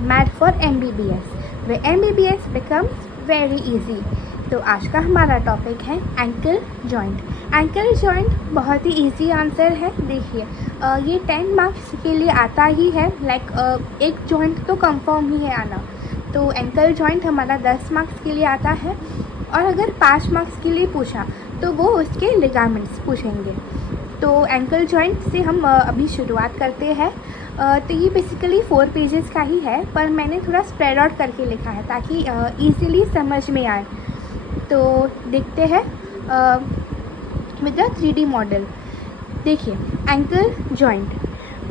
Mad for MBBS, way MBBS becomes very easy. तो आज का हमारा टॉपिक है एंकल जॉइंट। एंकल जॉइंट बहुत ही इजी आंसर है। देखिए ये 10 मार्क्स के लिए आता ही है, एक जॉइंट तो कंफर्म ही है आना। तो एंकल जॉइंट हमारा 10 मार्क्स के लिए आता है, और अगर 5 मार्क्स के लिए पूछा तो वो उसके लिगामेंट्स पूछेंगे। तो एंकल जॉइंट से हम अभी शुरुआत करते हैं। तो ये बेसिकली 4 पेजेस का ही है, पर मैंने थोड़ा स्प्रेड आउट करके लिखा है ताकि ईज़िली समझ में आए। तो देखते हैं विद द 3D मॉडल। देखिए ankle joint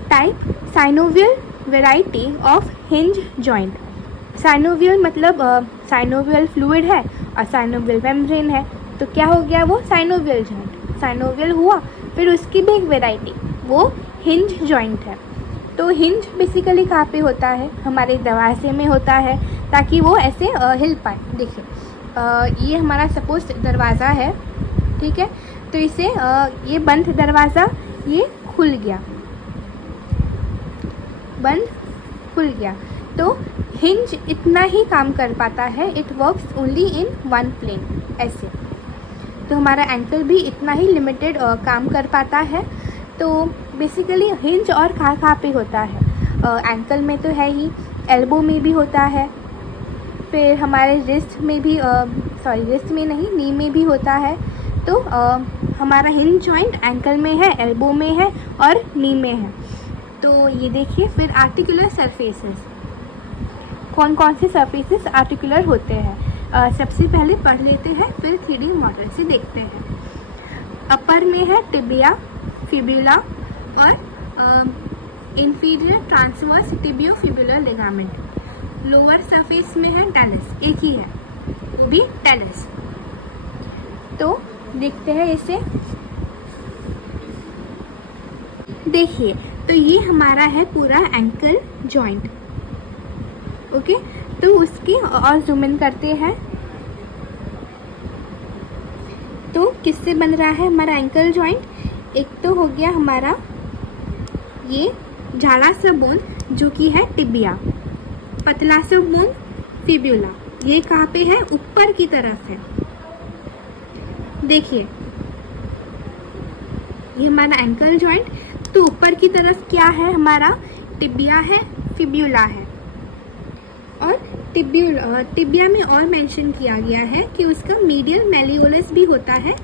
type synovial variety of hinge joint. Synovial मतलब साइनोवियल फ्लूइड है और साइनोवियल मेम्ब्रेन है, तो क्या हो गया वो साइनोवियल जॉइंट। साइनोवियल हुआ, फिर उसकी भी एक वेराइटी वो हिंज जॉइंट है। तो हिंज बेसिकली कहाँ पे होता है, हमारे दरवाजे में होता है ताकि वो ऐसे हिल पाए। देखिए ये हमारा सपोज दरवाज़ा है, ठीक है, तो इसे ये बंद दरवाज़ा ये खुल गया, बंद खुल गया। तो हिंज इतना ही काम कर पाता है, it works only in one plane ऐसे। तो हमारा एंकल भी इतना ही लिमिटेड काम कर पाता है। तो बेसिकली हिंज और कहाँ पे होता है, एंकल में तो है ही, एल्बो में भी होता है, फिर हमारे रिस्ट में भी रिस्ट में नहीं, नी में भी होता है। तो हमारा हिंज जॉइंट एंकल में है, एल्बो में है और नी में है। तो ये देखिए फिर आर्टिकुलर सरफेसेस, कौन कौन से सरफेसेस आर्टिकुलर होते हैं सबसे पहले पढ़ लेते हैं, फिर 3D मॉडल से देखते हैं। अपर में है टिबिया, फिबुला और inferior transverse tibiofibular ligament. Lower surface में है टेलस, एक ही है वो भी टेलस। तो देखते हैं इसे। देखिए तो ये हमारा है पूरा एंकल जॉइंट। ओके, तो उसके और जूम इन करते हैं। तो किससे बन रहा है हमारा एंकल जॉइंट, एक तो हो गया हमारा ये झाड़ा सा बोन जो कि है टिबिया, पतला सा बोन फिब्यूला, ये कहाँ पे है, ऊपर की तरफ है। देखिए ये हमारा एंकल जॉइंट, तो ऊपर की तरफ क्या है हमारा, टिबिया है, फिब्यूला है। और टिबिया में और मेंशन किया गया है कि उसका मीडियल मेलियोलस भी होता है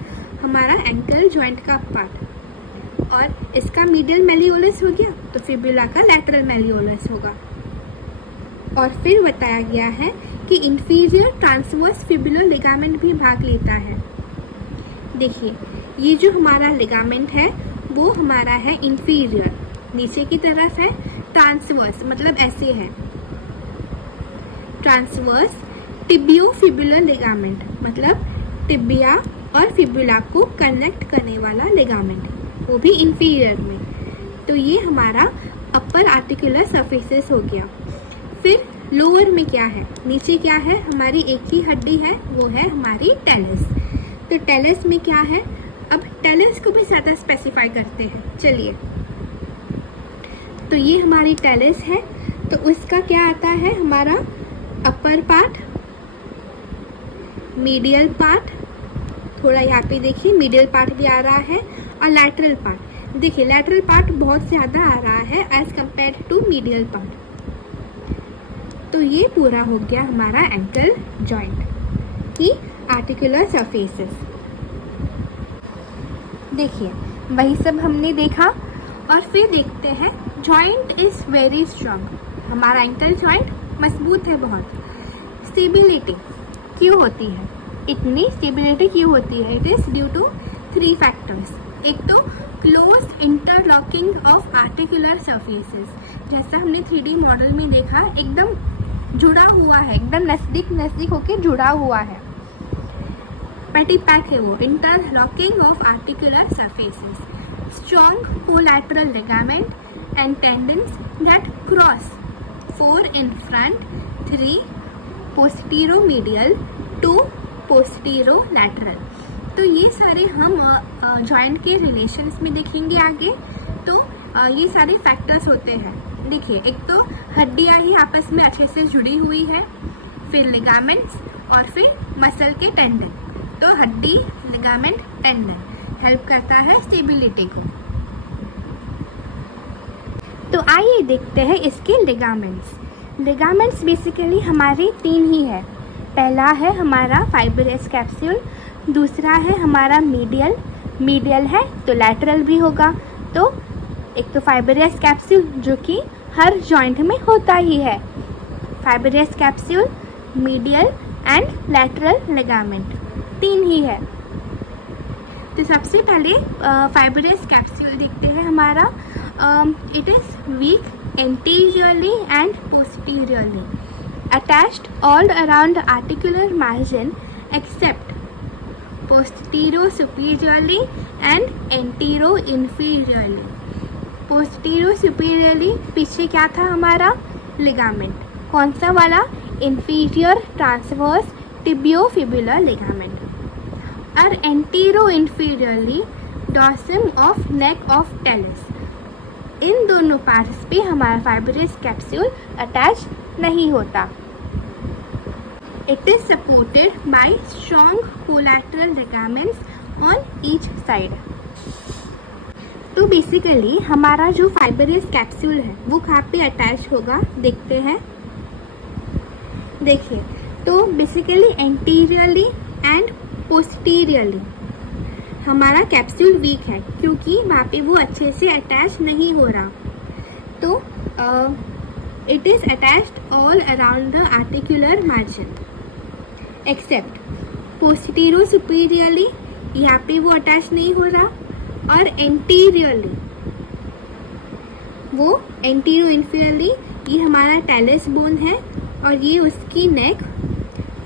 हमारा एंकल जॉइंट का पार्ट, और इसका मीडियल मेलियोलस हो गया तो फिब्यूला का लैटरल मेलियोलस होगा। और फिर बताया गया है कि इंफीरियर ट्रांसवर्स फिब्युलर लिगामेंट भी भाग लेता है। देखिए ये जो हमारा लिगामेंट है वो हमारा है इंफीरियर, नीचे की तरफ है, ट्रांसवर्स मतलब ऐसे है, ट्रांसवर्स टिबियोफिबुलर लिगामेंट मतलब टिबिया और फिब्युला को कनेक्ट करने वाला लिगामेंट, वो भी इंफीरियर में। तो ये हमारा अपर आर्टिकुलर सरफेसेस हो गया। फिर लोअर में क्या है, नीचे क्या है, हमारी एक ही हड्डी है, वो है हमारी टेलस। तो टेलस में क्या है, अब टेलस को भी ज़्यादा स्पेसिफाई करते हैं, चलिए। तो ये हमारी टेलस है, तो उसका क्या आता है हमारा अपर पार्ट, मीडियल पार्ट, थोड़ा यहाँ पे देखिए मीडियल पार्ट भी आ रहा है, और लैटरल पार्ट। देखिए लैटरल पार्ट बहुत ज़्यादा आ रहा है as compare to medial part. तो ये पूरा हो गया हमारा एंकल जॉइंट की आर्टिकुलर सरफेसेस। देखिए वही सब हमने देखा, और फिर देखते हैं जॉइंट इज़ वेरी स्ट्रॉन्ग। हमारा एंकल जॉइंट मजबूत है बहुत। स्टेबिलिटी क्यों होती है, इतनी स्टेबिलिटी क्यों होती है, it is due to 3 factors. एक तो close interlocking of articular surfaces, जैसा हमने 3D मॉडल में देखा, एकदम जुड़ा हुआ है, एकदम नज़दीक होके जुड़ा हुआ है, पैटी पैक है वो, interlocking of articular surfaces. Strong collateral ligament and tendons that cross 4 in front, 3 पोस्टीरोमीडियल, 2 पोस्टीरोलैटरल। तो ये सारे हम जॉइंट के रिलेशंस में देखेंगे आगे। तो ये सारे फैक्टर्स होते हैं। देखिए, एक तो हड्डियाँ ही आपस में अच्छे से जुड़ी हुई है, फिर लिगामेंट्स और फिर मसल के टेंडन। तो हड्डी, लिगामेंट, टेंडन हेल्प करता है स्टेबिलिटी को। तो आइए देखते हैं इसके लिगामेंट्स। लिगामेंट्स बेसिकली हमारे 3 ही है। पहला है हमारा फाइब्रस कैप्सूल, दूसरा है हमारा मीडियल है तो लैटरल भी होगा। तो एक तो फाइब्रस कैप्सूल जो कि हर जॉइंट में होता ही है, fibrous capsule, medial and lateral ligament 3 ही है। तो सबसे पहले फाइब्रस कैप्सूल देखते हैं हमारा। It is week anteriorly and posteriorly attached all around the articular margin except posterior-superiorly and antero-inferiorly. Posterior-superiorly पीछे क्या था हमारा? लिगामेंट। कौन सा वाला? inferior transverse tibiofibular ligament. और antero-inferiorly dorsum of neck of talus. इन दोनों पार्ट्स पे हमारा फाइब्रस कैप्सूल अटैच नहीं होता। It is supported by strong collateral ligaments on each side. तो बेसिकली हमारा जो फाइब्रस कैप्सूल है वो कहाँ पे अटैच होगा देखते हैं। देखिए, तो बेसिकली एंटीरियरली एंड पोस्टीरियरली हमारा कैप्सूल वीक है क्योंकि वहाँ पे वो अच्छे से अटैच नहीं हो रहा। तो it is attached all around the articular margin except posterior superiorly, यहाँ पे वो अटैच नहीं हो रहा, और एंटीरियरली वो एंटीरियर इन्फीरियरली, ये हमारा टैलस बोन है और ये उसकी नेक,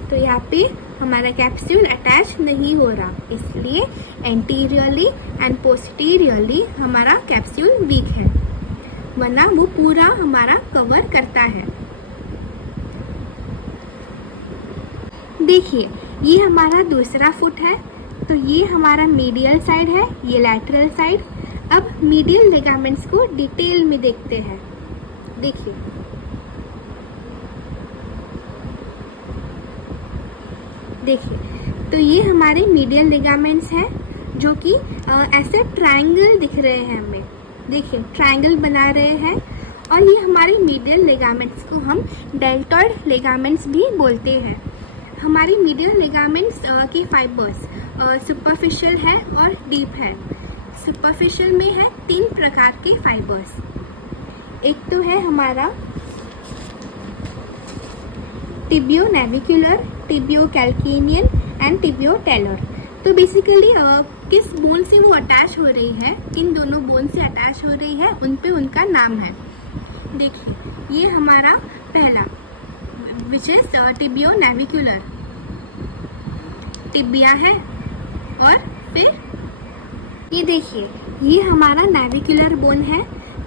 तो यहाँ पे हमारा कैप्सूल अटैच नहीं हो रहा, इसलिए एंटीरियरली एंड पोस्टीरियरली हमारा कैप्सूल वीक है, वरना वो पूरा हमारा कवर करता है। देखिए, ये हमारा दूसरा फुट है, तो ये हमारा मीडियल साइड है, ये लैटरल साइड। अब मीडियल लिगामेंट्स को डिटेल में देखते हैं। देखिए, तो ये हमारे मीडियल लिगामेंट्स हैं जो कि ऐसे ट्रायंगल दिख रहे हैं हमें। देखिए, ट्रायंगल बना रहे हैं, और ये हमारे मीडियल लिगामेंट्स को हम डेल्टॉइड लिगामेंट्स भी बोलते हैं। हमारी मीडियल लिगामेंट्स के फाइबर्स सुपरफिशियल है और डीप है। सुपरफिशियल में है 3 प्रकार के फाइबर्स। एक तो है हमारा टिबियो नेविकुलर, टिबियो कैल्केनियन एंड टिबियो टेलर। तो बेसिकली किस बोन से वो अटैच हो रही है, किन दोनों बोन से अटैच हो रही है, उन पे उनका नाम है। देखिए, ये हमारा पहला विच इज टिबियो नेविकुलर, टिबिया है, और फिर ये देखिए, ये हमारा नेविकुलर बोन है।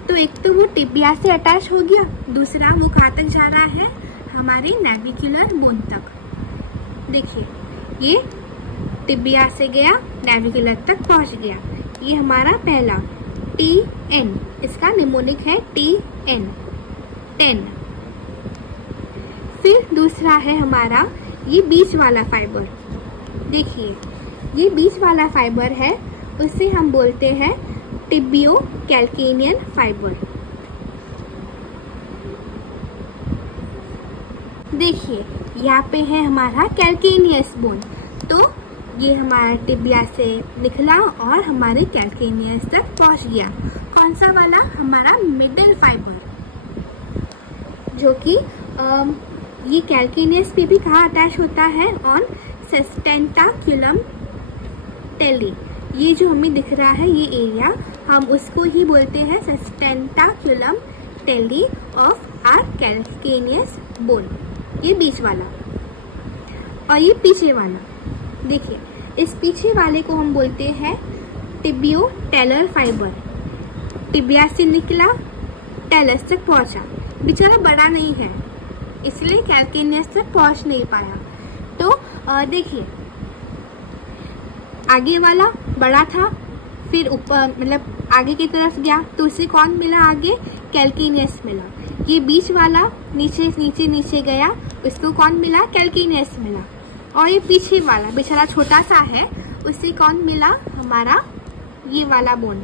तो एक तो वो टिबिया से अटैच हो गया, दूसरा वो कहाँ तक जा रहा है, हमारी नेविकुलर बोन तक। देखिए, ये टिबिया से गया, नेविकुलर तक पहुंच गया। ये हमारा पहला TN, इसका निमोनिक है TN, 10। फिर दूसरा है हमारा ये बीच वाला फाइबर। देखिए, ये बीच वाला फाइबर है, उसे हम बोलते हैं टिबियो कैल्केनियन फाइबर। देखिए, यहाँ पे है हमारा कैल्केनियस बोन, तो ये हमारा टिबिया से निकला और हमारे कैल्केनियस तक पहुँच गया। कौन सा वाला, हमारा मिडिल फाइबर, जो कि ये कैल्केनियस पे भी कहाँ अटैच होता है, ऑन सस्टेंटाक्युलम टेली। ये जो हमें दिख रहा है ये एरिया, हम उसको ही बोलते हैं सस्टेंटाक्युलम tele of are calcaneus bone. ये बीच वाला, और ये पीछे वाला। देखिए, इस पीछे वाले को हम बोलते हैं टिबियो टेलर फाइबर। टिबिया से निकला, टेलस तक पहुंचा, बेचारा बड़ा नहीं है, इसलिए कैल्केनियस तक पहुंच नहीं पाया। तो देखिए, आगे वाला बड़ा था, फिर ऊपर मतलब आगे की तरफ गया तो उसे कौन मिला आगे, कैल्किनियस मिला। ये बीच वाला नीचे नीचे नीचे गया, उसको कौन मिला, कैल्किनियस मिला। और ये पीछे वाला बेचारा छोटा सा है, उसे कौन मिला, हमारा ये वाला bone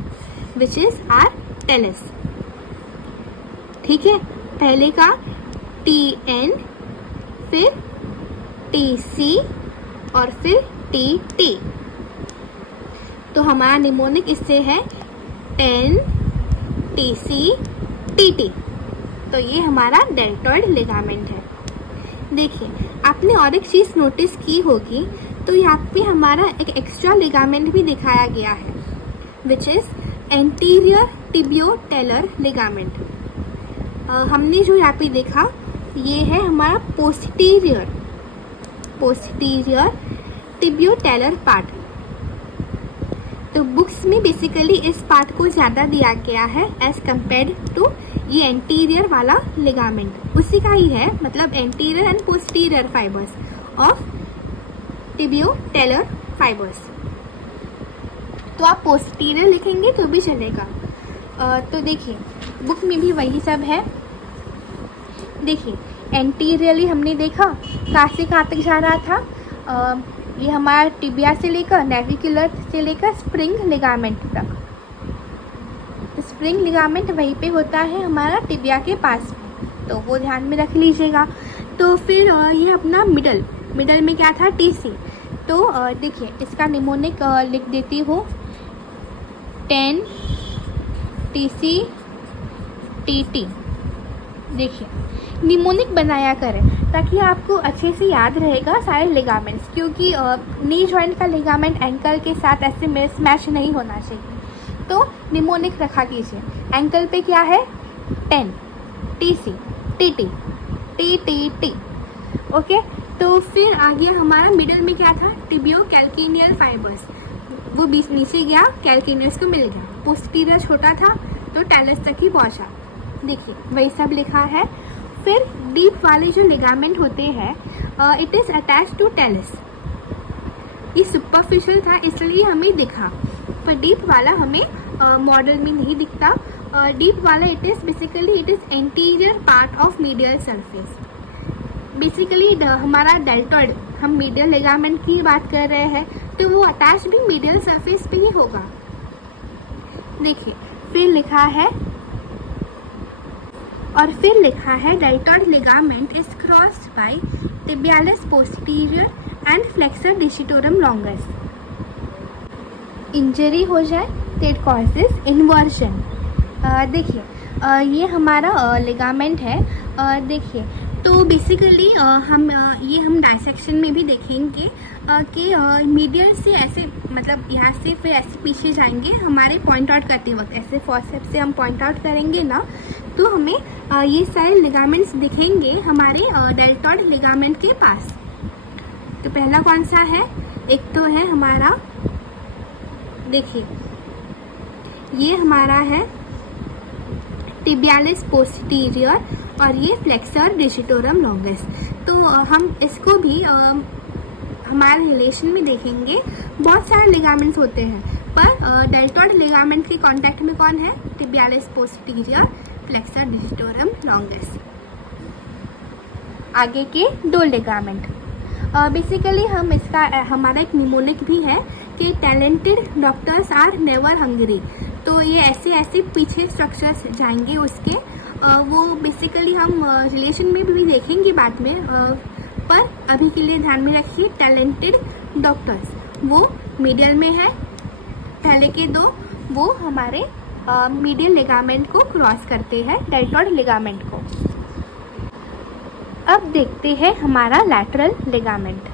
which is are talus. ठीक है, पहले का TN, फिर TC और फिर TT। तो हमारा निमोनिक इससे है 10 TC TT। तो ये हमारा डेल्टॉइड लिगामेंट है। देखिए, आपने और एक चीज़ नोटिस की होगी, तो यहाँ पे हमारा एक एक्स्ट्रा लिगामेंट भी दिखाया गया है which is anterior tibiotalar ligament. हमने जो यहाँ पे देखा ये है हमारा पोस्टीरियर टिबियोटेलर पार्ट। तो बुक्स में बेसिकली इस पार्ट को ज़्यादा दिया गया है एज कम्पेयर्ड टू ये एंटीरियर वाला लिगामेंट। उसी का ही है, मतलब anterior and posterior fibres of tibiotalar fibres. तो आप पोस्टीरियर लिखेंगे तो भी चलेगा। तो देखिए, बुक में भी वही सब है। देखिए, एंटीरियरली हमने देखा कहाँ से कहाँ तक जा रहा था, ये हमारा टिबिया से लेकर नेविकुलर से लेकर स्प्रिंग लिगामेंट तक। स्प्रिंग लिगामेंट वहीं पे होता है हमारा टिबिया के पास में, तो वो ध्यान में रख लीजिएगा। तो फिर ये अपना मिडल में क्या था, TC। तो देखिए, इसका निमोनिक लिख देती हूँ 10 TC TT। देखिए, निमोनिक बनाया करें ताकि आपको अच्छे से याद रहेगा सारे लिगामेंट्स, क्योंकि नी जॉइंट का लिगामेंट एंकल के साथ ऐसे मिसमैच नहीं होना चाहिए। तो निमोनिक रखा कीजिए। एंकल पे क्या है, 10 TC TT TTT। ओके, तो फिर आगे हमारा मिडल में क्या था, टिबियो कैल्किनियल फाइबर्स। वो बीच नीचे गया, कैल्किनियस को मिल गया। पोस्टीरियर छोटा था तो टेलस तक ही पहुंचा। देखिए, वही सब लिखा है। फिर डीप वाले जो लिगामेंट होते हैं, it is attach to talus. ये सुपरफिशियल था इसलिए हमें दिखा, पर डीप वाला हमें मॉडल में नहीं दिखता। डीप वाला it is anterior part of medial surface. Basically हमारा डेल्टॉइड, हम मीडियल लिगामेंट की बात कर रहे हैं, तो वो अटैच भी मीडियल सरफेस पे ही होगा। देखिए, फिर लिखा है deltoid ligament is crossed by tibialis posterior and flexor digitorum longus. Injury हो जाए तो इट कॉजेज इन्वर्जन। देखिए, ये हमारा लिगामेंट है। देखिए, तो बेसिकली हम डायसेक्शन में भी देखेंगे कि मीडियल से ऐसे, मतलब यहाँ से फिर ऐसे पीछे जाएंगे हमारे पॉइंट आउट करते वक्त, ऐसे फॉरसेप्स से हम पॉइंट आउट करेंगे ना, तो हमें ये सारे लिगामेंट्स दिखेंगे हमारे डेल्टॉइड लिगामेंट के पास। तो पहला कौन सा है, एक तो है हमारा, देखिए ये हमारा है टिबियालिस पोस्टीरियर और ये फ्लेक्सर डिजिटोरम लॉन्गस। तो हम इसको भी हमारे रिलेशन में देखेंगे। बहुत सारे लिगामेंट्स होते हैं, पर डेल्टॉइड लिगामेंट के कांटेक्ट में कौन है, tibialis posterior, flexor digitorum longus. आगे के दो लिगामेंट, बेसिकली हम इसका हमारा एक निमोनिक भी है कि talented doctors are never hungry. तो ये ऐसे पीछे स्ट्रक्चर्स जाएंगे उसके, वो बेसिकली हम रिलेशन में भी देखेंगे बाद में, पर अभी के लिए ध्यान में रखिए टैलेंटेड डॉक्टर्स वो मीडियल में है। पहले के दो वो हमारे मीडियल लिगामेंट को क्रॉस करते हैं, डेल्टॉइड लिगामेंट को। अब देखते हैं हमारा लैटरल लिगामेंट।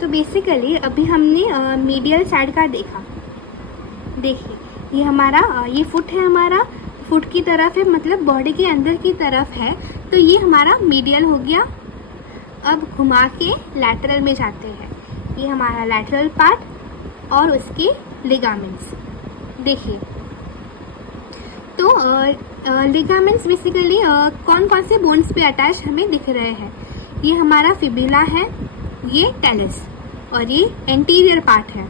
तो बेसिकली अभी हमने मीडियल साइड का देखा। देखिए, ये हमारा ये फुट है, हमारा फुट की तरफ है, मतलब बॉडी के अंदर की तरफ है, तो ये हमारा मीडियल हो गया। अब घुमा के लैटरल में जाते हैं, ये हमारा लैटरल पार्ट और उसके लिगामेंट्स। देखिए, तो लिगामेंट्स बेसिकली कौन कौन से बोन्स पे अटैच हमें दिख रहे हैं। ये हमारा फिबुला है, ये टेलस, और ये एंटीरियर पार्ट है।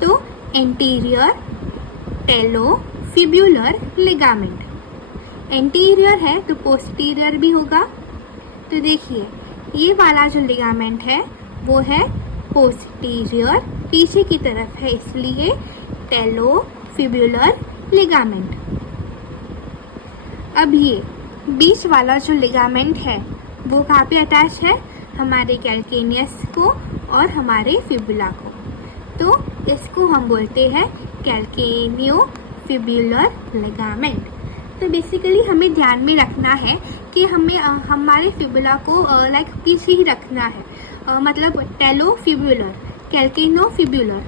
तो एंटीरियर टेलोफिब्युलर लिगामेंट, एंटीरियर है तो पोस्टीरियर भी होगा। तो देखिए ये वाला जो लिगामेंट है वो है पोस्टीरियर, पीछे की तरफ है, इसलिए टेलोफिब्युलर लिगामेंट। अब ये बीच वाला जो लिगामेंट है वो कहाँ पे अटैच है, हमारे कैल्केनियस को और हमारे फिबुला को। तो इसको हम बोलते हैं कैल्केनियोफिब्युलर लिगामेंट। तो बेसिकली हमें ध्यान में रखना है कि हमें हमारे फिबुला को लाइक पीछे ही रखना है, मतलब टेलोफिब्युलर, कैल्केनियोफिब्युलर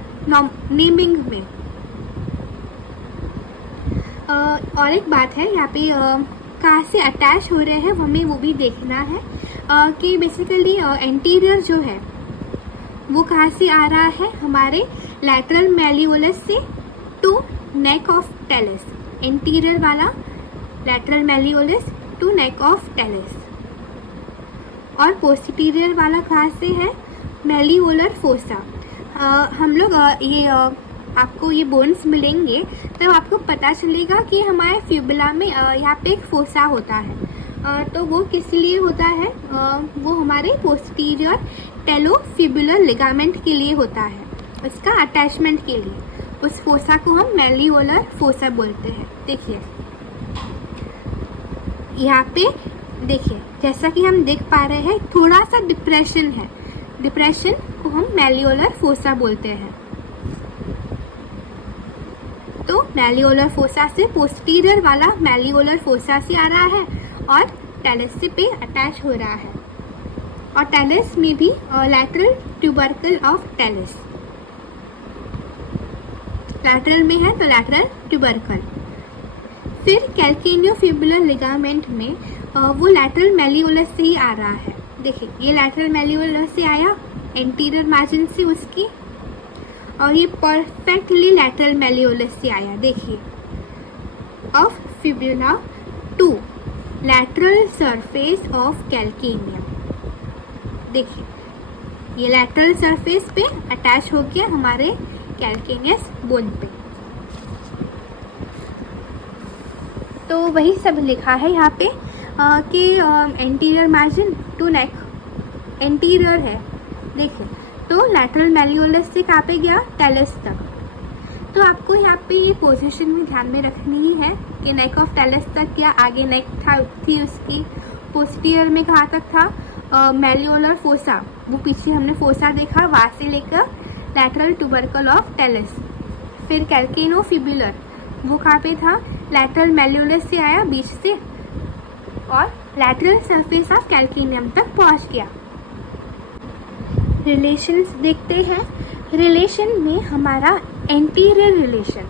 नेमिंग में। और एक बात है यहाँ पे कहाँ से अटैच हो रहे हैं हमें वो भी देखना है कि बेसिकली एंटीरियर जो है वो कहाँ से आ रहा है, हमारे लैटरल मैलियोलस से to neck of talus, anterior वाला lateral malleolus to neck of talus. और पोस्टीरियर वाला कहाँ से है, मैलियोलर फोसा। हम लोग आपको ये बोन्स मिलेंगे तब आपको पता चलेगा कि हमारे फिबुला में यहाँ पे एक फोसा होता है। तो वो किस लिए होता है, वो हमारे पोस्टीरियर टेलोफिब्युलर लिगामेंट के लिए होता है, उसका अटैचमेंट के लिए। उस फोसा को हम मैलियोलर फोसा बोलते हैं। देखिए यहाँ पे देखिए, जैसा कि हम देख पा रहे हैं थोड़ा सा डिप्रेशन है, डिप्रेशन को हम मैलियोलर फोसा बोलते हैं। तो मैलियोलर फोसा से पोस्टीरियर वाला मैलियोलर फोसा से आ रहा है और टेलस से पे अटैच हो रहा है। और टेलस में भी lateral tubercle of talus, lateral में है तो लैटरल ट्यूबरकल। फिर कैल्केनियोफिब्युलर लिगामेंट में वो लैटरल मैलियोलस से ही आ रहा है। देखिए ये लैटरल मैलियोलस से आया, एंटीरियर मार्जिन से उसकी, और ये परफेक्टली लैटरल मैलियोलस से आया। देखिए of fibula to lateral surface of calcaneum, देखिए ये लैटरल सरफेस पे अटैच हो गया हमारे कैल्केनियस बोन पे। तो वही सब लिखा है यहाँ पे कि anterior margin to neck, anterior है। देखिए तो लैटरल मैलियोलस से कहाँ पे गया, टेलस तक। तो आपको यहाँ पे ये पोजीशन में ध्यान में रखनी ही है कि नेक ऑफ टेलस तक गया, आगे नेक थी उसकी। पोस्टीरियर में कहाँ तक था, मैलियोलर फोसा, वो पीछे हमने फोसा देखा, वहाँ से लेकर लैटरल ट्यूबरकल ऑफ टेलस। फिर कैल्केनियोफिब्युलर वो कहाँ पे था, लैटरल मैलियोलस से आया बीच से और लैटरल सरफेस ऑफ कैल्केनियम तक पहुँच गया। रिलेशंस देखते हैं। रिलेशन में हमारा anterior relation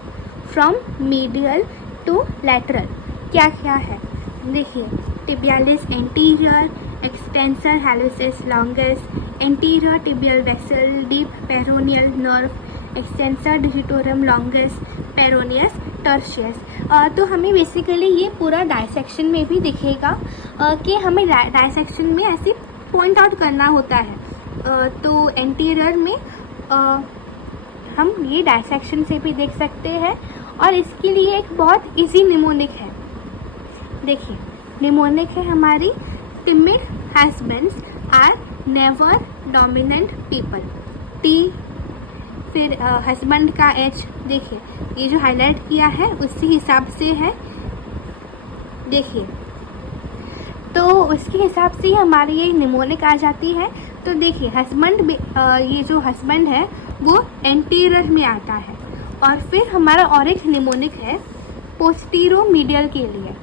from medial to lateral क्या क्या है, देखिए tibialis anterior, extensor hallucis longus, anterior tibial vessel, deep peroneal nerve, extensor digitorum longus, peroneus tertius. तो हमें बेसिकली ये पूरा डायसेक्शन में भी दिखेगा कि हमें डायसेक्शन में ऐसे पॉइंट आउट करना होता है। तो एंटीरियर में हम ये डायसेक्शन से भी देख सकते हैं। और इसके लिए एक बहुत इजी निमोनिक है, देखिए निमोनिक है हमारी, timid husbands are never dominant people, T, फिर हस्बैंड का एच, देखिए ये जो हाईलाइट किया है उसी हिसाब से है, देखिए तो उसके हिसाब से ही हमारी ये निमोनिक आ जाती है। तो देखिए हस्बैंड, ये जो हस्बैंड है वो एंटीरियर में आता है। और फिर हमारा और एक निमोनिक है पोस्टीरोमीडियल के लिए,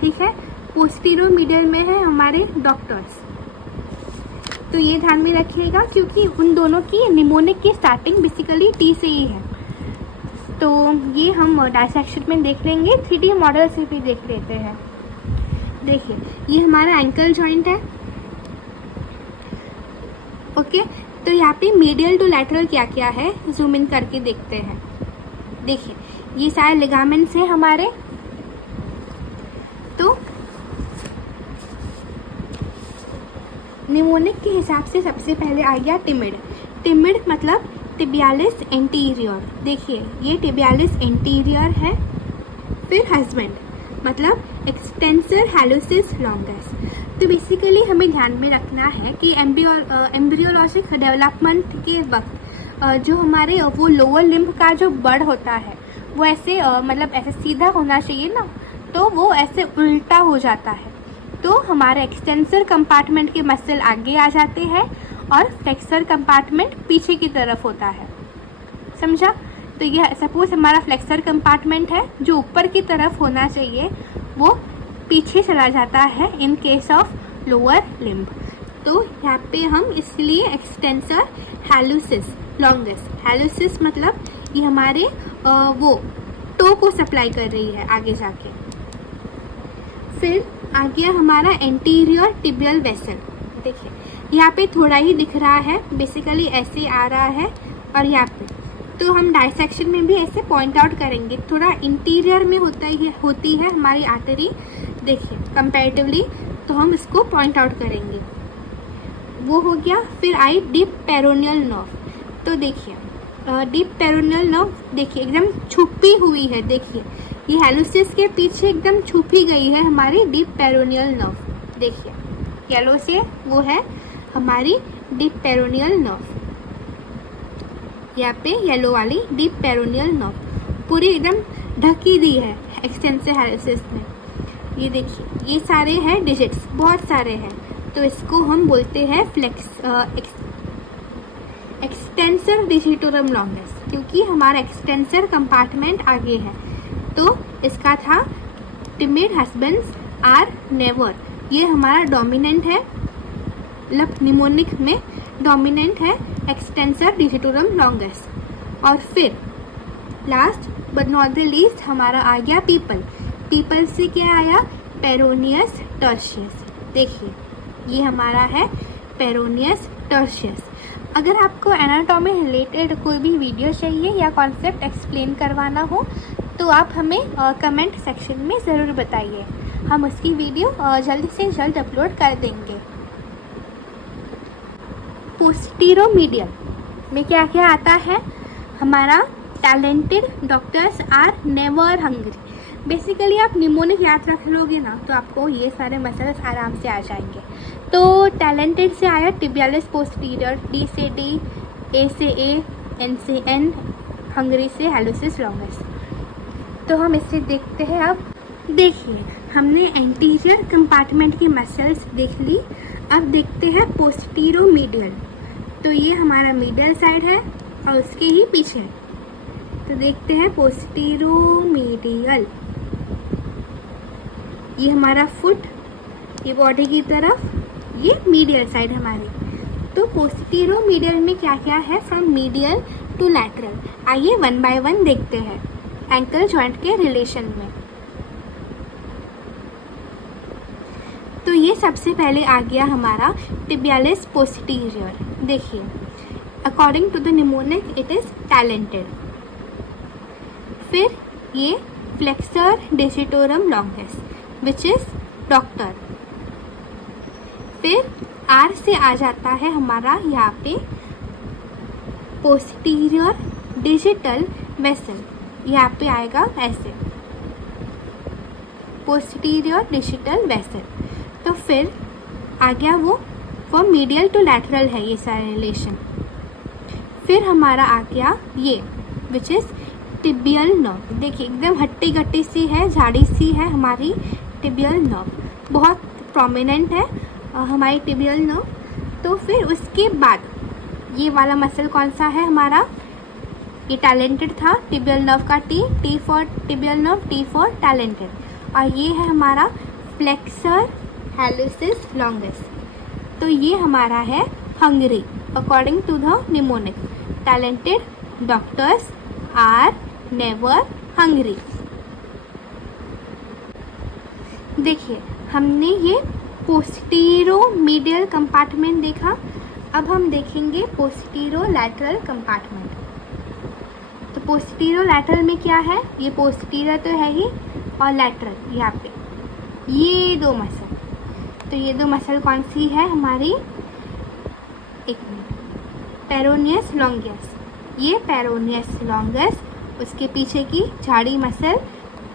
ठीक है, पोस्टीरोमीडियल में है हमारे डॉक्टर्स। तो ये ध्यान में रखिएगा क्योंकि उन दोनों की निमोनिक की स्टार्टिंग बेसिकली टी से ही है। तो ये हम डायसेक्शन में देख लेंगे, 3D मॉडल से भी देख लेते हैं। देखिए ये हमारा एंकल जॉइंट है, ओके। तो यहाँ पे मीडियल टू लैटरल क्या क्या है जूम इन करके देखते हैं। देखिए ये सारे लिगामेंट्स हैं हमारे। तो निमोनिक के हिसाब से सबसे पहले आ गया टिमिड। टिमिड मतलब टिबियालिस एंटीरियर। देखिए ये टिबियालिस एंटीरियर है। फिर हस्बैंड मतलब एक्सटेंसर हैलोसिस लॉन्गस। तो बेसिकली हमें ध्यान में रखना है कि एम्ब्रियोलॉजिक डेवलपमेंट के वक्त जो हमारे वो लोअर लिम्ब का जो बड होता है वो ऐसे मतलब ऐसे सीधा होना चाहिए ना, तो वो ऐसे उल्टा हो जाता है। तो हमारे एक्सटेंसर कंपार्टमेंट के मसल आगे आ जाते हैं और फ्लेक्सर कंपार्टमेंट पीछे की तरफ होता है। समझा? तो यह सपोज हमारा फ्लेक्सर कंपार्टमेंट है जो ऊपर की तरफ होना चाहिए, वो पीछे चला जाता है in case of lower limb. तो यहाँ पे हम इसलिए एक्सटेंसर हैलोसिस लॉन्गस, हैलोसिस मतलब ये हमारे वो टो को सप्लाई कर रही है आगे जाके। फिर आ गया हमारा एंटीरियर टिबियल वेसल। देखिए यहाँ पे थोड़ा ही दिख रहा है, बेसिकली ऐसे आ रहा है और यहाँ पे तो हम डायसेक्शन में भी ऐसे पॉइंट आउट करेंगे। थोड़ा इंटीरियर में होती है हमारी आर्टरी, देखिए कंपैरेटिवली, तो हम इसको पॉइंट आउट करेंगे। वो हो गया। फिर आई डीप पेरोनियल नर्व। तो देखिए डीप पेरोनियल नर्व देखिए एकदम छुपी हुई है। देखिए ये हैलोसिस के पीछे एकदम छुपी गई है हमारी डीप पेरोनियल नर्व। देखिए येलो से वो है हमारी डीप पेरोनियल नर्व। यहाँ पे येलो वाली डीप पेरोनियल नर्व पूरी एकदम ढकी दी है एक्सटेंसर हैलोसिस में। ये देखिए ये सारे हैं डिजिट्स, बहुत सारे हैं, तो इसको हम बोलते हैं एक्सटेंसर डिजिटोरम लॉन्गस, क्योंकि हमारा एक्सटेंसर कंपार्टमेंट आगे है। तो इसका था टिमिड हस्बैंड्स आर नेवर, ये हमारा डोमिनेंट है, मतलब निमोनिक में डोमिनेंट है एक्सटेंसर डिजिटोरम लॉन्गस। और फिर last but not the least हमारा आ गया पीपल। पीपल से क्या आया? पेरोनियस टर्शियस। देखिए ये हमारा है पेरोनियस टर्शियस। अगर आपको एनाटॉमी रिलेटेड कोई भी वीडियो चाहिए या कॉन्सेप्ट एक्सप्लेन करवाना हो तो आप हमें कमेंट सेक्शन में ज़रूर बताइए, हम उसकी वीडियो जल्द से जल्द अपलोड कर देंगे। पोस्टीरोमीडियल में क्या क्या आता है? हमारा talented doctors are never hungry. Basically आप निमोनिक याद रख लोगे ना तो आपको ये सारे मसल्स आराम से आ जाएंगे। तो टैलेंटेड से आया टिबियालिस पोस्टीरियर, डी से डी, ए से ए, एन से एन, हंग्री से हैलोसिस लॉन्गस। तो हम इसे देखते हैं। अब देखिए हमने एंटीरियर कंपार्टमेंट की मसल्स देख ली, अब देखते हैं पोस्टीरोमीडियल। तो ये हमारा मीडियल साइड है और उसके ही पीछे, तो देखते हैं पोस्टीरोमीडियल। ये हमारा फुट, ये बॉडी की तरफ, ये मीडियल साइड हमारी। तो पोस्टीरोमीडियल में क्या क्या है? From medial to lateral. आइए वन बाय वन देखते हैं एंकल जॉइंट के रिलेशन में। तो ये सबसे पहले आ गया हमारा टिबियालिस पोस्टीरियर। देखिए according to the mnemonic it is talented. फिर ये flexor digitorum longus which is doctor. फिर आर से आ जाता है हमारा यहाँ पे पोस्टीरियर डिजिटल वेसल, यहाँ पे आएगा ऐसे पोस्टीरियर डिजिटल वेसल। तो फिर आ गया वो मीडियल टू लैटरल है ये सारे रिलेशन। फिर हमारा आ गया ये विच इज़ टिबियल नर्व। देखिए एकदम हट्टी गट्टी सी है, झाड़ी सी है हमारी टिबियल नर्व, बहुत प्रोमिनेंट है हमारी टिबियल नर्व। तो फिर उसके बाद ये वाला मसल कौन सा है हमारा? ये टैलेंटेड था, टिबियल नर्व का T for tibial nerve, T for talented. और ये है हमारा फ्लेक्सर हैलोसिस लॉन्गस। तो ये हमारा है hungry according to the mnemonic. Talented doctors are never hungry. देखिए हमने ये पोस्टीरोमीडियल कंपार्टमेंट देखा, अब हम देखेंगे पोस्टीरो लैटरल कंपार्टमेंट। तो पोस्टीरो लैटरल में क्या है? ये पोस्टीरियर तो है ही और लैटरल यहाँ पे ये दो मसल। तो ये दो मसल कौन सी है हमारी? एक मिनट, पेरोनियस लॉन्गस, ये पेरोनियस लॉन्गस, उसके पीछे की झाड़ी मसल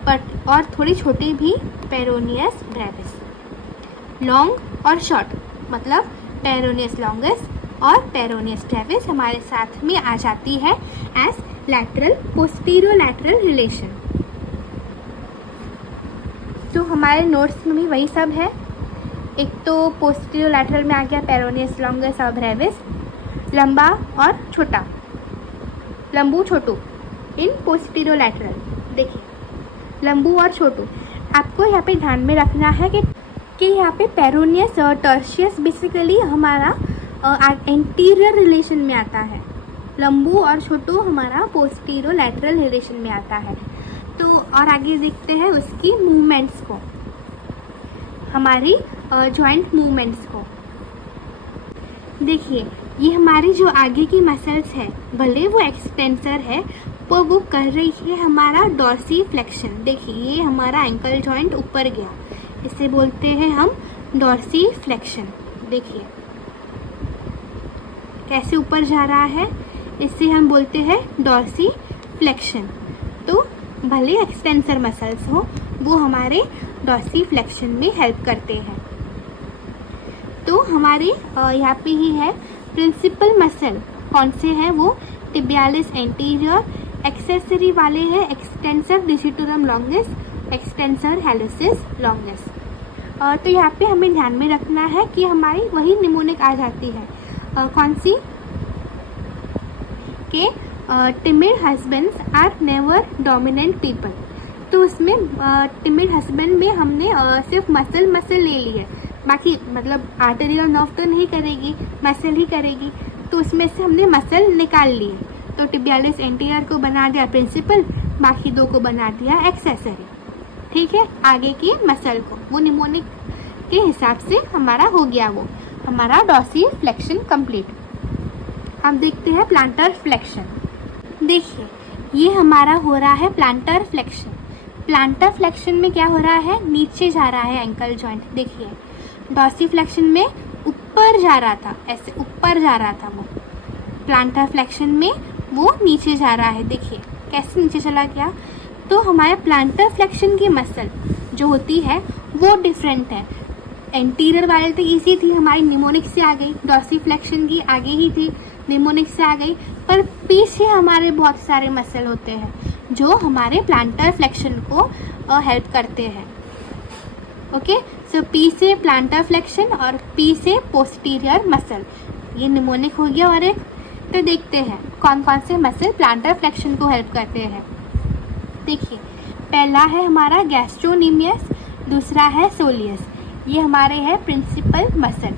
बट और थोड़ी छोटी भी पेरोनियस ब्रेविस। लॉन्ग और शॉर्ट मतलब पेरोनियस लॉन्गस और पेरोनियस ब्रेविस हमारे साथ में आ जाती है एज लैटरल पोस्टीरियो-लैटरल रिलेशन। तो हमारे नोट्स में भी वही सब है। एक तो पोस्टीरियो-लैटरल में आ गया पेरोनियस लॉन्गस और ब्रेविस, लंबा और छोटा, लंबू छोटू इन पोस्टीरियो-लैटरल। देखिए लंबू और छोटू, आपको यहाँ पे ध्यान में रखना है कि यहाँ पे पेरोनियस और टर्शियस बेसिकली हमारा एंटीरियर रिलेशन में आता है, लंबू और छोटू हमारा पोस्टीरियो-लैटरल रिलेशन में आता है। तो और आगे देखते हैं उसकी मूवमेंट्स को, हमारी जॉइंट मूवमेंट्स को। देखिए ये हमारी जो आगे की मसल्स है, भले वो एक्सटेंसर है पर वो कर रही है हमारा डॉर्सीफ्लेक्शन। देखिए ये हमारा एंकल जॉइंट ऊपर गया, इसे बोलते हैं हम डॉर्सीफ्लेक्शन। देखिए कैसे ऊपर जा रहा है, इससे हम बोलते हैं डॉर्सीफ्लेक्शन। तो भले एक्सटेंसर मसल्स हो, वो हमारे डॉर्सीफ्लेक्शन में हेल्प करते हैं। तो हमारे यहाँ पे ही है प्रिंसिपल मसल, कौन से हैं वो, टिबियालिस एंटीरियर, एक्सेसरी वाले हैं extensor digitorum longus, extensor hallucis longus. तो यहाँ पे हमें ध्यान में रखना है कि हमारी वही निमोनिक आ जाती है, कौन सी, के timid husbands are never dominant people. तो उसमें टिमिड हस्बैंड में हमने सिर्फ मसल ले ली है, बाकी मतलब आर्टरी और नर्व तो नहीं करेगी, मसल ही करेगी। तो उसमें से हमने मसल निकाल ली है, तो टिबियालिस एंटीरियर को बना दिया प्रिंसिपल, बाकी दो को बना दिया एक्सेसरी। ठीक है, आगे की मसल को, वो निमोनिक के हिसाब से हमारा हो गया, वो हमारा डॉर्सीफ्लेक्शन कंप्लीट। अब देखते हैं प्लांटर फ्लेक्शन। देखिए ये हमारा हो रहा है प्लांटर फ्लेक्शन। प्लांटर फ्लेक्शन में क्या हो रहा है, नीचे जा रहा है एंकल जॉइंट। देखिए डॉर्सीफ्लेक्शन में ऊपर जा रहा था, ऐसे ऊपर जा रहा था, वो प्लांटर फ्लेक्शन में वो नीचे जा रहा है। देखिए कैसे नीचे चला गया। तो हमारे प्लांटर फ्लेक्शन की मसल जो होती है वो डिफरेंट है। एंटीरियर वाले तो इजी थी, हमारी निमोनिक से आ गई, डॉर्सीफ्लेक्शन की आगे ही थी, निमोनिक से आ गई, पर पीछे हमारे बहुत सारे मसल होते हैं जो हमारे प्लांटर फ्लेक्शन को हेल्प करते हैं। ओके, सो पी से प्लांटर फ्लेक्शन और पी से पोस्टीरियर मसल, ये निमोनिक हो गया। और एक तो देखते हैं कौन कौन से मसल प्लांटर फ्लेक्शन को हेल्प करते हैं। देखिए पहला है हमारा गैस्ट्रोनीमियस, दूसरा है सोलियस, ये हमारे है प्रिंसिपल मसल।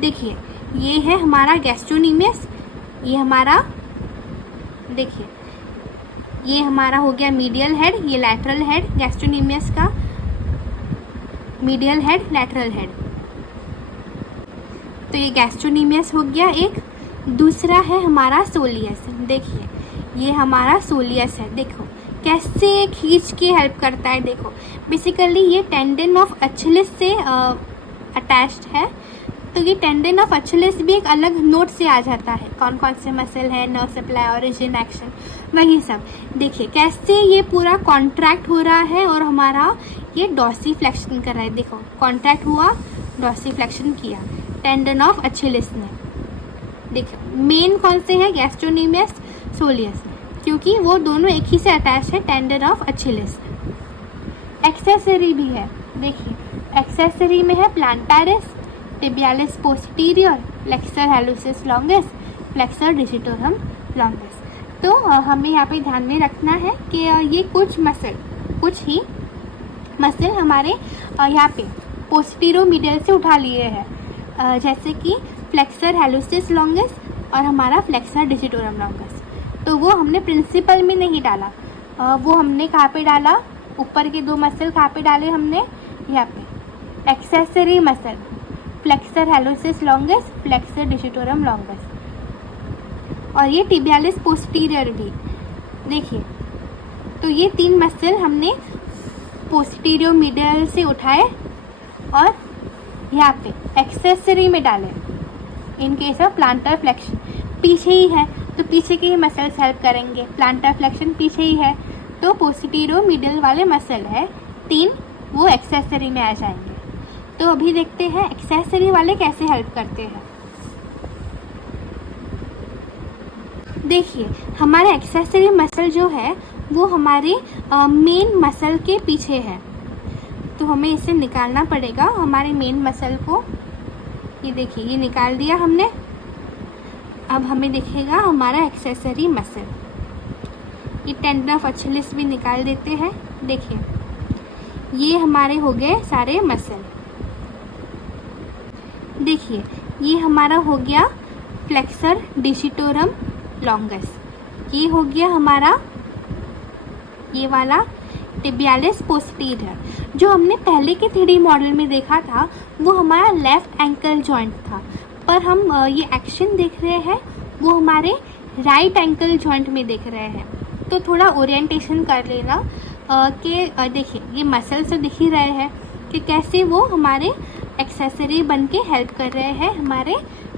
देखिए ये है हमारा गैस्ट्रोनीमियस, ये हमारा, देखिए ये हमारा हो गया मीडियल हेड, ये लैटरल हेड गैस्ट्रोनीमियस का, मीडियल हेड लैटरल हेड। तो ये गैस्ट्रोनीमियस हो गया एक। दूसरा है हमारा सोलियस। देखिए ये हमारा सोलियस है, देखो कैसे खींच के हेल्प करता है। देखो बेसिकली ये टेंडन ऑफ अचिलिस से अटैच्ड है, तो ये टेंडन ऑफ अचिलिस भी एक अलग नोट से आ जाता है। कौन कौन से मसल है, नर्व सप्लाई, ओरिजिन, एक्शन, वही सब। देखिए कैसे ये पूरा कॉन्ट्रैक्ट हो रहा है और हमारा ये डॉर्सीफ्लेक्शन कर रहा है। देखो कॉन्ट्रैक्ट हुआ, डॉर्सीफ्लेक्शन किया टेंडन ऑफ अचिलिस ने। देखो मेन कौन से है, गैस्ट्रोनीमियस, सोलियस, क्योंकि वो दोनों एक ही से अटैच है, टेंडन ऑफ अचिलिस। एक्सेसरी भी है, देखिए एक्सेसरी में है plantaris, tibialis posterior, flexor hallucis longus, flexor digitorum longus. तो हमें यहाँ पे ध्यान में रखना है कि ये कुछ ही मसल हमारे यहाँ पे पोस्टीरियो मीडियल से उठा लिए हैं, जैसे कि फ्लेक्सर हैलोसिस लॉन्गस और हमारा फ्लेक्सर डिजिटोरम लॉन्गस। तो वो हमने प्रिंसिपल में नहीं डाला, वो हमने कहाँ पे डाला, ऊपर के दो मसल कहाँ पे डाले हमने, यहाँ पे accessory muscle, flexor hallucis longus, flexor digitorum longus, और ये टिबियालिस पोस्टीरियर भी। देखिए तो ये तीन मसल हमने पोस्टीरियो मीडियल से उठाए और यहाँ पे एक्सेसरी में डाले, in case of planter flexion पीछे ही है तो पीछे के ही मसल्स हेल्प करेंगे। प्लांटर फ्लेक्शन पीछे ही है तो पोस्टीरियर मिडल वाले मसल है 3, वो एक्सेसरी में आ जाएंगे। तो अभी देखते हैं एक्सेसरी वाले कैसे हेल्प करते हैं। देखिए हमारा एक्सेसरी मसल जो है वो हमारे मेन मसल के पीछे है, तो हमें इसे निकालना पड़ेगा हमारे मेन मसल को। ये देखिए ये निकाल दिया हमने। अब हमें दिखेगा हमारा एक्सेसरी मसल। ये टेंडन ऑफ अचिलिस भी निकाल देते हैं। देखिए ये हमारे हो गए सारे मसल। देखिए ये हमारा हो गया फ्लेक्सर डिजिटोरम लॉन्गस, ये हो गया हमारा ये वाला टिबियालिस पोस्टीरियर। जो हमने पहले के 3D मॉडल में देखा था वो हमारा लेफ्ट एंकल जॉइंट था, पर हम ये एक्शन देख रहे हैं वो हमारे राइट एंकल जॉइंट में देख रहे हैं। तो थोड़ा ओरिएंटेशन कर लेना कि देखिए ये मसल से दिख ही रहे हैं कि कैसे वो हमारे एक्सेसरी बन के हेल्प कर रहे हैं हमारे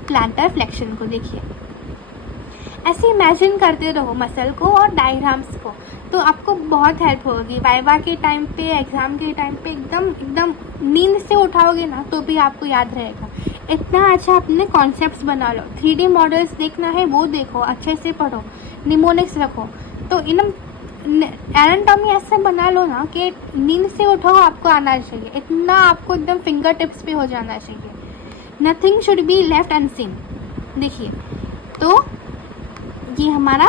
प्लांटर फ्लेक्शन को। देखिए ऐसे इमेजिन करते रहो मसल को और डायग्राम्स को, तो आपको बहुत हेल्प होगी। वाइवा के टाइम पे, एग्ज़ाम के टाइम पे एकदम नींद से उठाओगे ना तो भी आपको याद रहेगा। इतना अच्छा अपने कॉन्सेप्ट्स बना लो। 3D मॉडल्स देखना है वो देखो, अच्छे से पढ़ो, निमोनिक्स रखो। तो एकदम एनाटॉमी ऐसे बना लो ना कि नींद से उठो आपको आना चाहिए, इतना आपको एकदम फिंगर टिप्स पे हो जाना चाहिए। Nothing should be left unseen. देखिए तो ये हमारा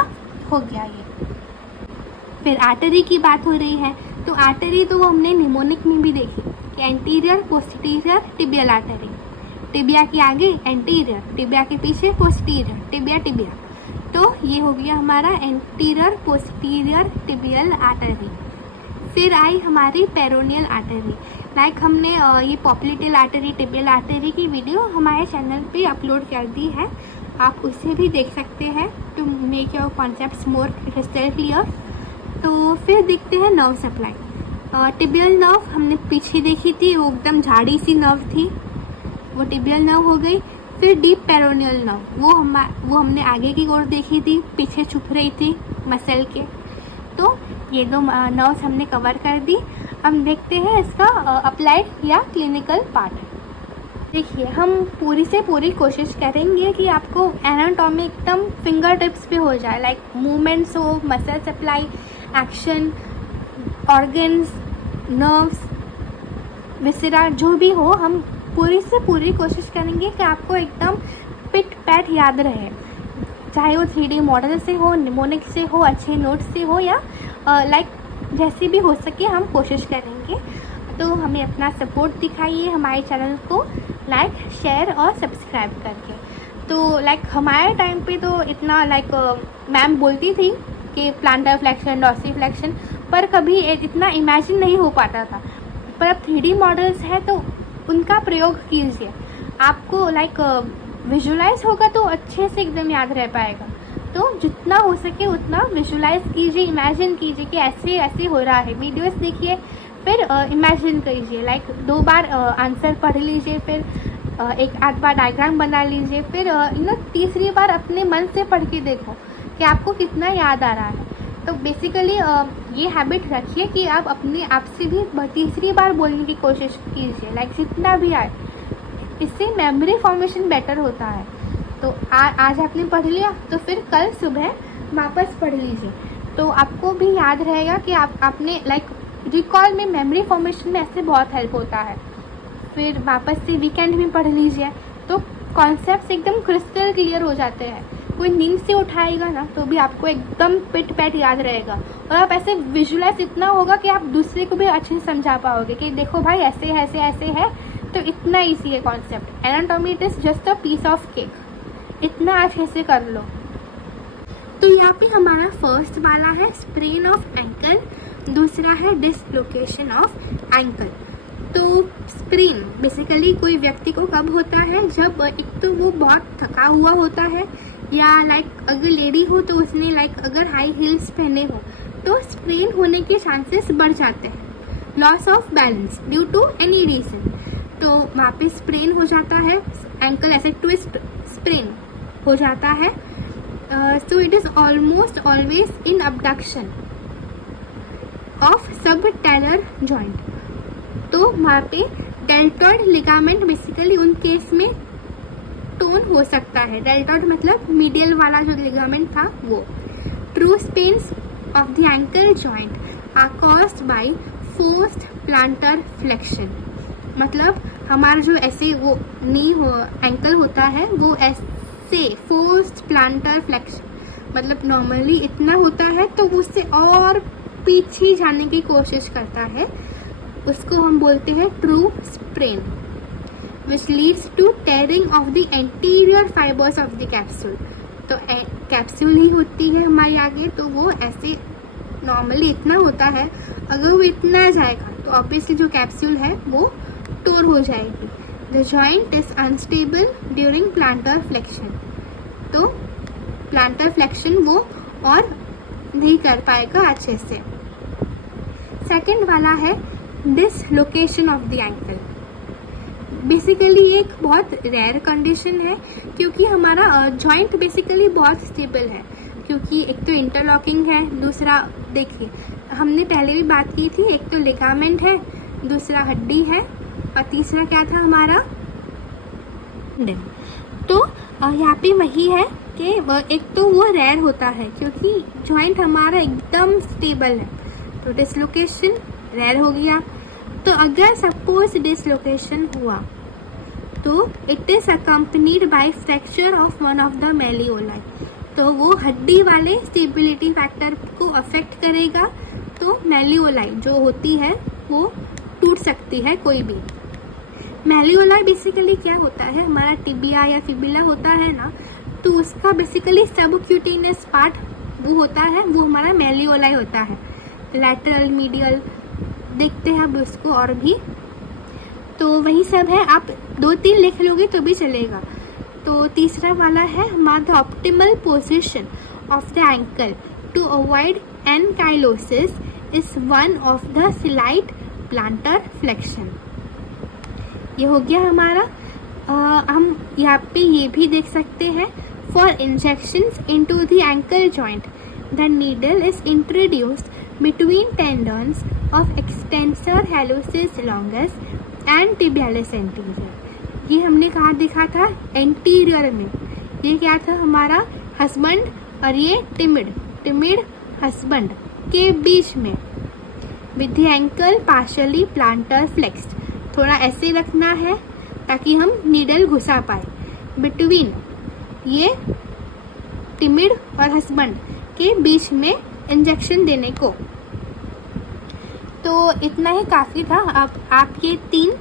हो गया। ये फिर आर्टरी की बात हो रही है, तो आर्टरी तो वो हमने निमोनिक में भी देखी कि anterior posterior tibial artery. Tibia के आगे एंटीरियर, टिबिया के पीछे पोस्टीरियर, टिबिया टिबिया। तो ये हो गया हमारा एंटीरियर पोस्टीरियर टिबियल आर्टरी। फिर आई हमारी पेरोनियल आर्टरी। लाइक हमने ये पॉप्लिटेल आर्टरी, टिबियल आर्टरी की वीडियो हमारे चैनल पे अपलोड कर दी है, आप उसे भी देख सकते हैं to make your concepts more crystal clear. तो फिर देखते हैं नर्व सप्लाई। टिबियल नर्व हमने पीछे देखी थी, वो एकदम झाड़ी सी नर्व थी, वो टिबियल नर्व हो गई। फिर डीप पेरोनियल नर्व वो हमने आगे की ओर देखी थी, पीछे छुप रही थी मसल के। तो ये 2 नर्व्स हमने कवर कर दी। हम देखते हैं इसका अप्लाइड या क्लिनिकल पार्ट। देखिए हम पूरी से पूरी कोशिश करेंगे कि आपको एनाटॉमी एकदम फिंगर टिप्स पे हो जाए, लाइक मूवमेंट्स हो, muscle supply, action, organs, nerves, viscera जो भी हो, हम पूरी से पूरी कोशिश करेंगे कि आपको एकदम पिट पैट याद रहे, चाहे वो 3D मॉडल से हो, निमोनिक से हो, अच्छे नोट्स से हो, या लाइक जैसे भी हो सके हम कोशिश करेंगे। तो हमें अपना सपोर्ट दिखाइए हमारे चैनल को लाइक, शेयर और सब्सक्राइब करके। तो लाइक हमारे टाइम पे तो इतना लाइक मैम बोलती थी कि प्लांटर फ्लेक्शन, डॉर्सिफ्लेक्शन, पर कभी इतना इमेजिन नहीं हो पाता था। पर अब 3D मॉडल्स है तो उनका प्रयोग कीजिए, आपको लाइक विजुलाइज होगा तो अच्छे से एकदम याद रह पाएगा। तो जितना हो सके उतना विजुलाइज कीजिए, इमेजिन कीजिए कि ऐसे ऐसे हो रहा है। वीडियोस देखिए, फिर इमेजिन कीजिए, लाइक 2 बार आंसर पढ़ लीजिए, फिर 1-8 बार डायग्राम बना लीजिए, फिर तीसरी बार अपने मन से पढ़ के देखो कि आपको कितना याद आ रहा है। तो बेसिकली ये हैबिट रखिए कि आप अपने आप से भी तीसरी बार बोलने की कोशिश कीजिए, लाइक जितना भी आए। इससे मेमोरी फॉर्मेशन बेटर होता है। तो आज आपने पढ़ लिया तो फिर कल सुबह वापस पढ़ लीजिए, तो आपको भी याद रहेगा कि आपने लाइक रिकॉल में, मेमोरी फॉर्मेशन में ऐसे बहुत हेल्प होता है। फिर वापस से वीकेंड में पढ़ लीजिए तो कॉन्सेप्ट्स एकदम क्रिस्टल क्लियर हो जाते हैं। कोई नींद से उठाएगा ना तो भी आपको एकदम पिट पैट याद रहेगा, और आप ऐसे विजुलाइज इतना होगा कि आप दूसरे को भी अच्छे से समझा पाओगे कि देखो भाई ऐसे ऐसे ऐसे है। तो इतना ईजी है concept. Anatomy it is just a piece of cake, इतना अच्छे से कर लो। तो यहाँ पे हमारा फर्स्ट वाला है स्प्रेन ऑफ एंकल, दूसरा है डिसलोकेशन ऑफ एंकल। तो स्प्रेन बेसिकली कोई व्यक्ति को कब होता है, जब एक तो वो बहुत थका हुआ होता है, या लाइक अगर लेडी हो तो उसने लाइक अगर हाई हील्स पहने हो तो स्प्रेन होने के चांसेस बढ़ जाते हैं। Loss of balance due to any reason, तो वहाँ पे स्प्रेन हो जाता है, एंकल ऐसे ट्विस्ट स्प्रेन हो जाता है. So it is almost always in abduction of सब टेलर जॉइंट. तो वहाँ पे डेल्टॉइड लिगामेंट बेसिकली उन केस में टोन हो सकता है. डेल्टॉइड मतलब मीडियल वाला जो लिगामेंट था वो. True sprains of the ankle joint are caused by forced plantar flexion. मतलब हमारा जो ऐसे वो नी हो एंकल होता है वो ऐसे फोर्स्ड प्लांटर फ्लेक्शन, मतलब नॉर्मली इतना होता है तो वो उससे और पीछे जाने की कोशिश करता है. उसको हम बोलते हैं true sprain, which leads to tearing of the anterior fibers of the capsule. तो कैप्सूल ही होती है हमारे आगे, तो वो ऐसे नॉर्मली इतना होता है, अगर वो इतना जाएगा तो ऑब्वियसली जो कैप्सूल है वो टोर हो जाएगी. The joint is unstable during planter flexion. तो प्लांटर फ्लेक्शन वो और नहीं कर पाएगा अच्छे से. सेकंड वाला है dislocation of the ankle. Basically एक बहुत रेयर कंडीशन है क्योंकि हमारा जॉइंट बेसिकली बहुत स्टेबल है, क्योंकि एक तो इंटरलॉकिंग है, दूसरा देखिए हमने पहले भी बात की थी, एक तो लिगामेंट है, दूसरा हड्डी है और तीसरा क्या था हमारा. तो यहाँ पे वही है कि एक तो वो रेयर होता है क्योंकि जॉइंट हमारा एकदम स्टेबल है, तो डिसलोकेशन रेयर हो गया. तो अगर सपोज डिसलोकेशन हुआ तो it is accompanied by fracture of one of the malleoli. तो वो हड्डी वाले स्टेबिलिटी फैक्टर को अफेक्ट करेगा, तो मेलियोलाई जो होती है वो टूट सकती है कोई भी. मेलियोलाई बेसिकली क्या होता है, हमारा टिबिया या फिबिला होता है ना, तो उसका बेसिकली सबक्यूटेनियस पार्ट वो होता है, वो हमारा मेलियोलाई होता है. लैटरल मीडियल देखते हैं अब उसको और भी, तो वही सब है. आप 2-3 लिख लोगे तो भी चलेगा. तो तीसरा वाला है हमारा optimal position of the ankle to avoid ankylosis is one of the slight plantar flexion. ये हो गया हमारा. हम यहाँ पे ये भी देख सकते हैं, for injections into the ankle joint the needle is introduced between tendons of extensor hallucis longus and tibialis anterior. ये हमने कहाँ देखा था, एंटीरियर में. ये क्या था हमारा हस्बैंड और ये टिमिड हस्बैंड के बीच में. With the ankle partially planter flexed. थोड़ा ऐसे रखना है ताकि हम नीडल घुसा पाए बिटवीन ये टिमिड और हस्बैंड के बीच में इंजेक्शन देने को. तो इतना ही काफ़ी था. आप ये 3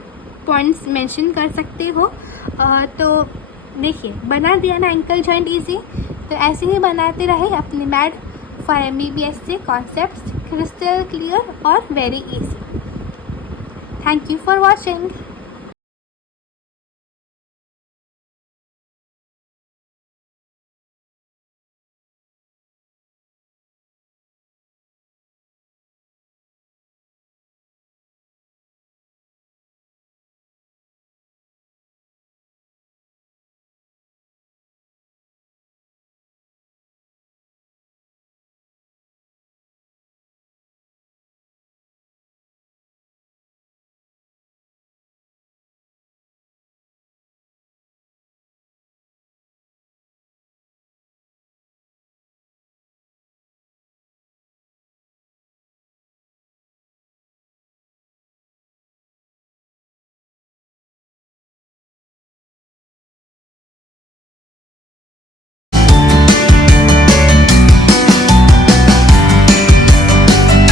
पॉइंट्स मेंशन कर सकते हो. तो देखिए बना दिया ना एंकल जॉइंट इजी. तो ऐसे ही बनाते रहे अपने मैड फॉर MBBS से कॉन्सेप्ट्स क्रिस्टल क्लियर और very easy. Thank you for watching.